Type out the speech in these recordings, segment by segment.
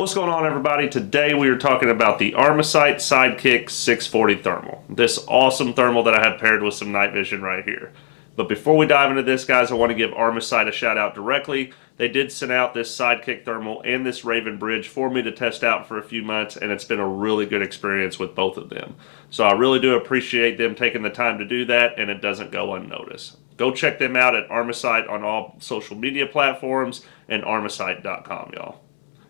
What's going on, everybody? Today we are talking about the Armasight Sidekick 640 thermal. This awesome thermal that I have paired with some night vision right here. But before we dive into this, guys, I want to give Armasight a shout out directly. They did send out this Sidekick thermal and this Raven Bridge for me to test out for a few months, and it's been a really good experience with both of them. So I really do appreciate them taking the time to do that, and it doesn't go unnoticed. Go check them out at Armasight on all social media platforms and armasight.com, y'all.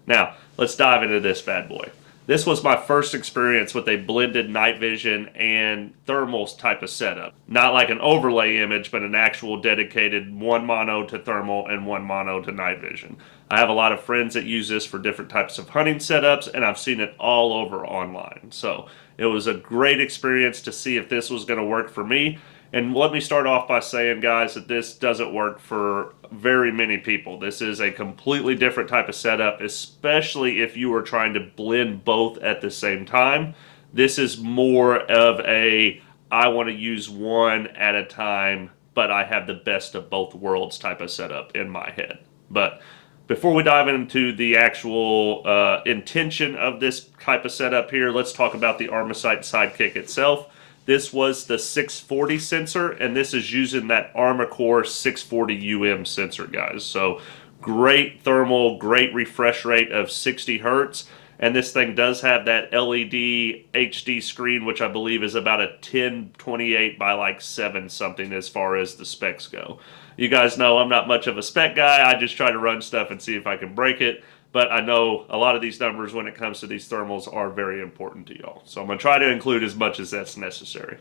Now, let's dive into this bad boy. This was my first experience with a blended night vision and thermals type of setup. Not like an overlay image, but an actual dedicated one mono to thermal and one mono to night vision. I have a lot of friends that use this for different types of hunting setups, and I've seen it all over online. So it was a great experience to see if this was going to work for me. And let me start off by saying, guys, that this doesn't work for very many people. This is a completely different type of setup, especially if you are trying to blend both at the same time. This is more of a, I want to use one at a time, but I have the best of both worlds type of setup in my head. But before we dive into the actual intention of this type of setup here, let's talk about the Armasight Sidekick itself. This was the 640 sensor, and this is using that Armacore 640 UM sensor, guys. So great thermal, great refresh rate of 60 hertz. And this thing does have that LED HD screen, which I believe is about a 1028 by like 7 something as far as the specs go. You guys know I'm not much of a spec guy. I just try to run stuff and see if I can break it. But I know a lot of these numbers when it comes to these thermals are very important to y'all. So I'm going to try to include as much as that's necessary.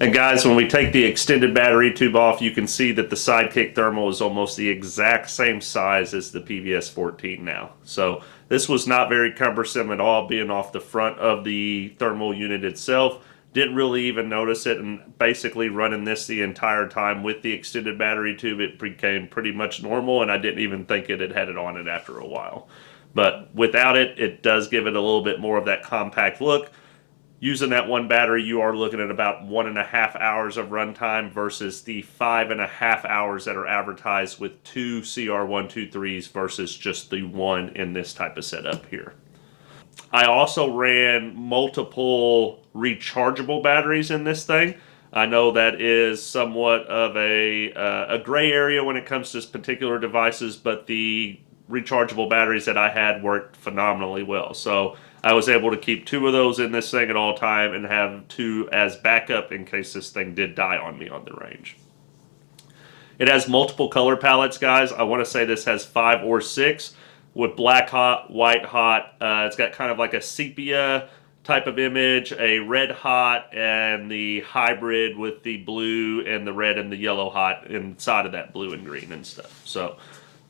And guys, when we take the extended battery tube off, you can see that the Sidekick thermal is almost the exact same size as the PVS-14 now. So this was not very cumbersome at all, being off the front of the thermal unit itself. Didn't really even notice it, and basically running this the entire time with the extended battery tube, it became pretty much normal, and I didn't even think it had it on it after a while. But without it, it does give it a little bit more of that compact look. Using that one battery, you are looking at about 1.5 hours of runtime versus the 5.5 hours that are advertised with two CR123s versus just the one in this type of setup here. I also ran multiple rechargeable batteries in this thing. I know that is somewhat of a gray area when it comes to particular devices, but the rechargeable batteries that I had worked phenomenally well. So I was able to keep 2 of those in this thing at all time and have 2 as backup in case this thing did die on me on the range. It has multiple color palettes, guys. I want to say this has 5 or 6. With black hot, white hot. It's got kind of like a sepia type of image, a red hot, and the hybrid with the blue and the red and the yellow hot inside of that blue and green and stuff. So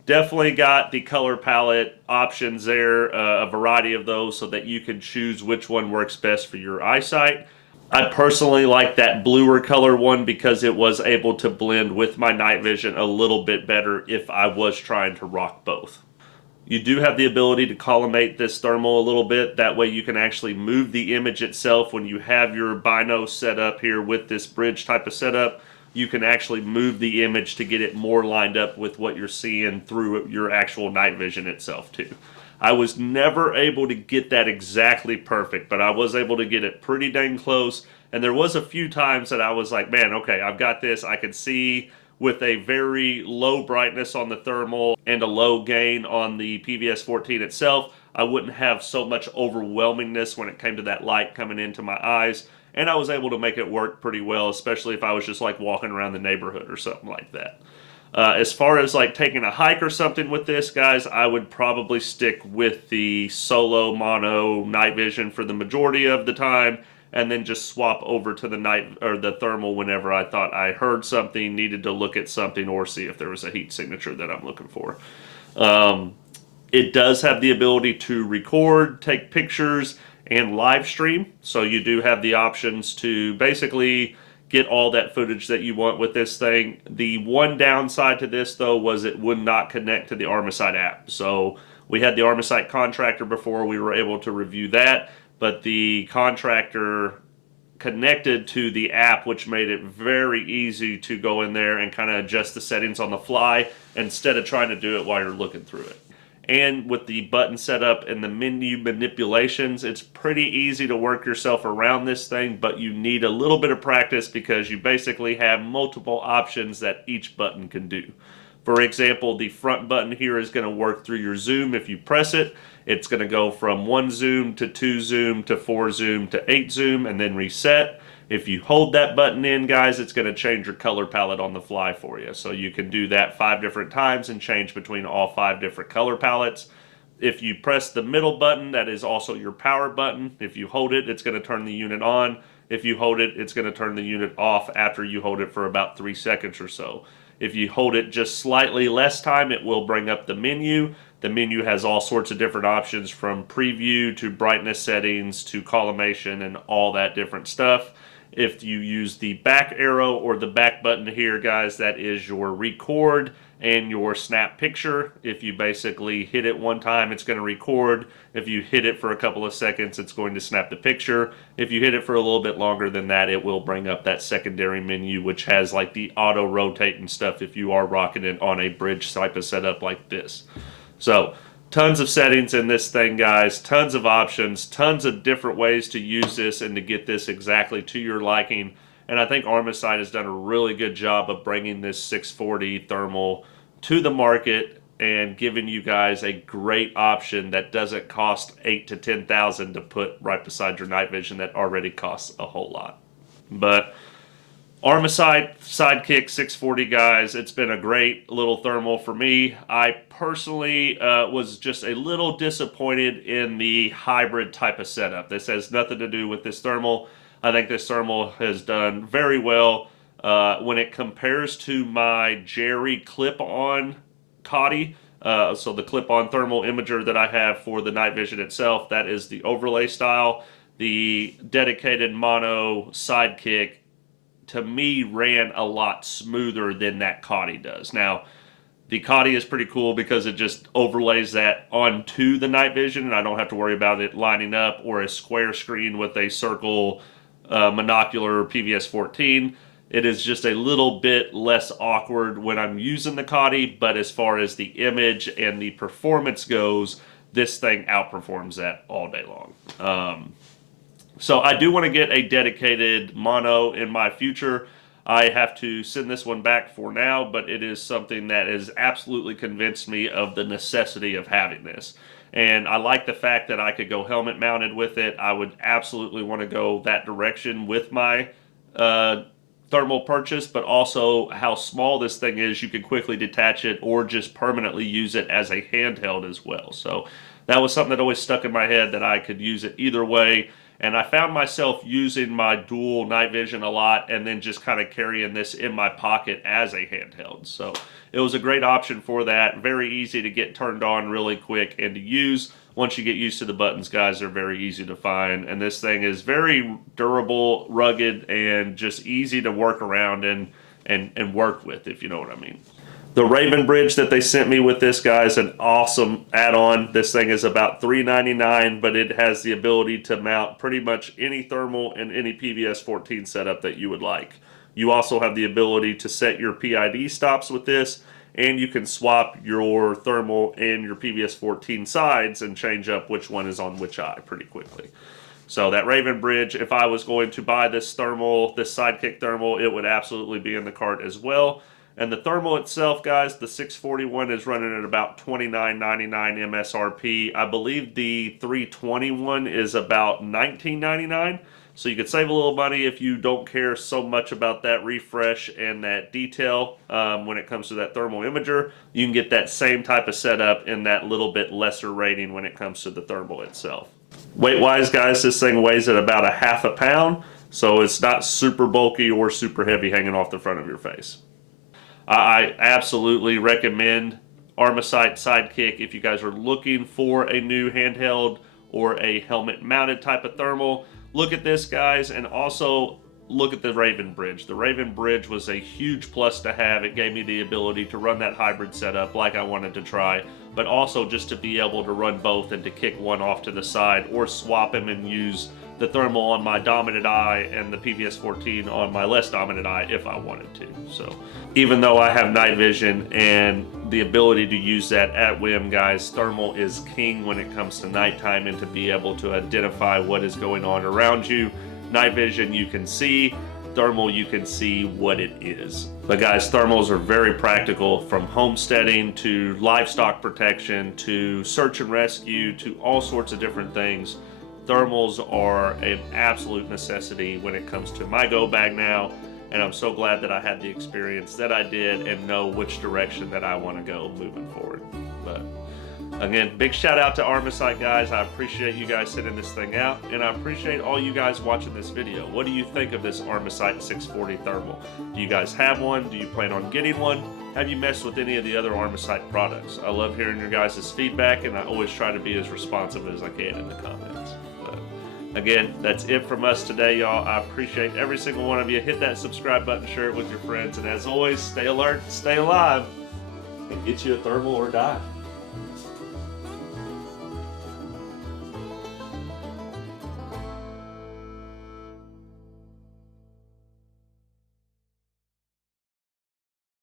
definitely got the color palette options there, a variety of those so that you can choose which one works best for your eyesight. I personally like that bluer color one because it was able to blend with my night vision a little bit better if I was trying to rock both. You do have the ability to collimate this thermal a little bit. That way you can actually move the image itself when you have your bino set up here with this bridge type of setup. You can actually move the image to get it more lined up with what you're seeing through your actual night vision itself too. I was never able to get that exactly perfect, but I was able to get it pretty dang close. And there was a few times that I was like, man, okay, I've got this. I could see with a very low brightness on the thermal and a low gain on the PVS-14 itself, I wouldn't have so much overwhelmingness when it came to that light coming into my eyes, and I was able to make it work pretty well, especially if I was just like walking around the neighborhood or something like that. As far as like taking a hike or something with this, guys, I would probably stick with the solo mono night vision for the majority of the time, and then just swap over to the night or the thermal whenever I thought I heard something, needed to look at something, or see if there was a heat signature that I'm looking for. It does have the ability to record, take pictures, and live stream. So you do have the options to basically get all that footage that you want with this thing. The one downside to this, though, was it would not connect to the Armasight app. So we had the Armasight contractor before. We were able to review that. But the contractor connected to the app, which made it very easy to go in there and kind of adjust the settings on the fly instead of trying to do it while you're looking through it. And with the button setup and the menu manipulations, it's pretty easy to work yourself around this thing, but you need a little bit of practice because you basically have multiple options that each button can do. For example, the front button here is going to work through your zoom. If you press it, it's going to go from 1 zoom to 2 zoom to 4 zoom to 8 zoom and then reset. If you hold that button in, guys, it's going to change your color palette on the fly for you. So you can do that 5 different times and change between all 5 different color palettes. If you press the middle button, that is also your power button. If you hold it, it's going to turn the unit on. If you hold it, it's going to turn the unit off after you hold it for about 3 seconds or so. If you hold it just slightly less time, it will bring up the menu. The menu has all sorts of different options from preview to brightness settings to collimation and all that different stuff. If you use the back arrow or the back button here, guys, that is your record and your snap picture. If you basically hit it one time, it's going to record. If you hit it for a couple of seconds, it's going to snap the picture. If you hit it for a little bit longer than that, it will bring up that secondary menu, which has like the auto rotate and stuff if you are rocking it on a bridge type of setup like this. So tons of settings in this thing, guys, tons of options, tons of different ways to use this and to get this exactly to your liking. And I think Armasight has done a really good job of bringing this 640 thermal to the market and giving you guys a great option that doesn't cost $8,000 to $10,000 to put right beside your night vision that already costs a whole lot. But Armasight Sidekick 640, guys, it's been a great little thermal for me. I personally was just a little disappointed in the hybrid type of setup. This has nothing to do with this thermal. I think this thermal has done very well when it compares to my Jerry clip-on Coddy. So the clip-on thermal imager that I have for the night vision itself, that is the overlay style. The dedicated mono Sidekick, to me, ran a lot smoother than that Coddy does. Now, the Coddy is pretty cool because it just overlays that onto the night vision, and I don't have to worry about it lining up or a square screen with a circle monocular PVS 14. It is just a little bit less awkward when I'm using the Coddy, but as far as the image and the performance goes, this thing outperforms that all day long. So I do want to get a dedicated mono in my future. I have to send this one back for now, but it is something that has absolutely convinced me of the necessity of having this. And I like the fact that I could go helmet mounted with it. I would absolutely want to go that direction with my thermal purchase, but also how small this thing is, you can quickly detach it or just permanently use it as a handheld as well. So that was something that always stuck in my head, that I could use it either way. And I found myself using my dual night vision a lot and then just kind of carrying this in my pocket as a handheld. So it was a great option for that. Very easy to get turned on really quick and to use. Once you get used to the buttons, guys, they're very easy to find. And this thing is very durable, rugged, and just easy to work around and work with, if you know what I mean. The Raven bridge that they sent me with this, guys, an awesome add-on. This thing is about $3.99, but it has the ability to mount pretty much any thermal and any PVS 14 setup that you would like. You also have the ability to set your PID stops with this, and you can swap your thermal and your PVS 14 sides and change up which one is on which eye pretty quickly. So that Raven bridge, if I was going to buy this thermal, this Sidekick thermal, it would absolutely be in the cart as well. And the thermal itself, guys, the 641 is running at about $29.99 MSRP. I believe the 321 is about $19.99. So you could save a little money if you don't care so much about that refresh and that detail when it comes to that thermal imager. You can get that same type of setup in that little bit lesser rating when it comes to the thermal itself. Weight-wise, guys, this thing weighs at about a half a pound. So it's not super bulky or super heavy hanging off the front of your face. I absolutely recommend Armasight Sidekick if you guys are looking for a new handheld or a helmet mounted type of thermal. Look at this, guys, and also look at the Raven bridge. The Raven bridge was a huge plus to have. It gave me the ability to run that hybrid setup like I wanted to try but also just to be able to run both and to kick one off to the side or swap them and use the thermal on my dominant eye and the PVS 14 on my less dominant eye if I wanted to. So even though I have night vision and the ability to use that at whim, guys, thermal is king when it comes to nighttime and to be able to identify what is going on around you. Night vision, you can see. Thermal, you can see what it is. But guys, thermals are very practical, from homesteading to livestock protection to search and rescue to all sorts of different things. Thermals are an absolute necessity when it comes to my go bag now, and I'm so glad that I had the experience that I did and know which direction that I want to go moving forward. But again, big shout out to Armasight, guys. I appreciate you guys sending this thing out, and I appreciate all you guys watching this video. What do you think of this Armasight 640 thermal? Do you guys have one? Do you plan on getting one? Have you messed with any of the other Armasight products? I love hearing your guys' feedback, and I always try to be as responsive as I can in the comments. But again, that's it from us today, y'all. I appreciate every single one of you. Hit that subscribe button, share it with your friends, and as always, stay alert, stay alive, and get you a thermal or die.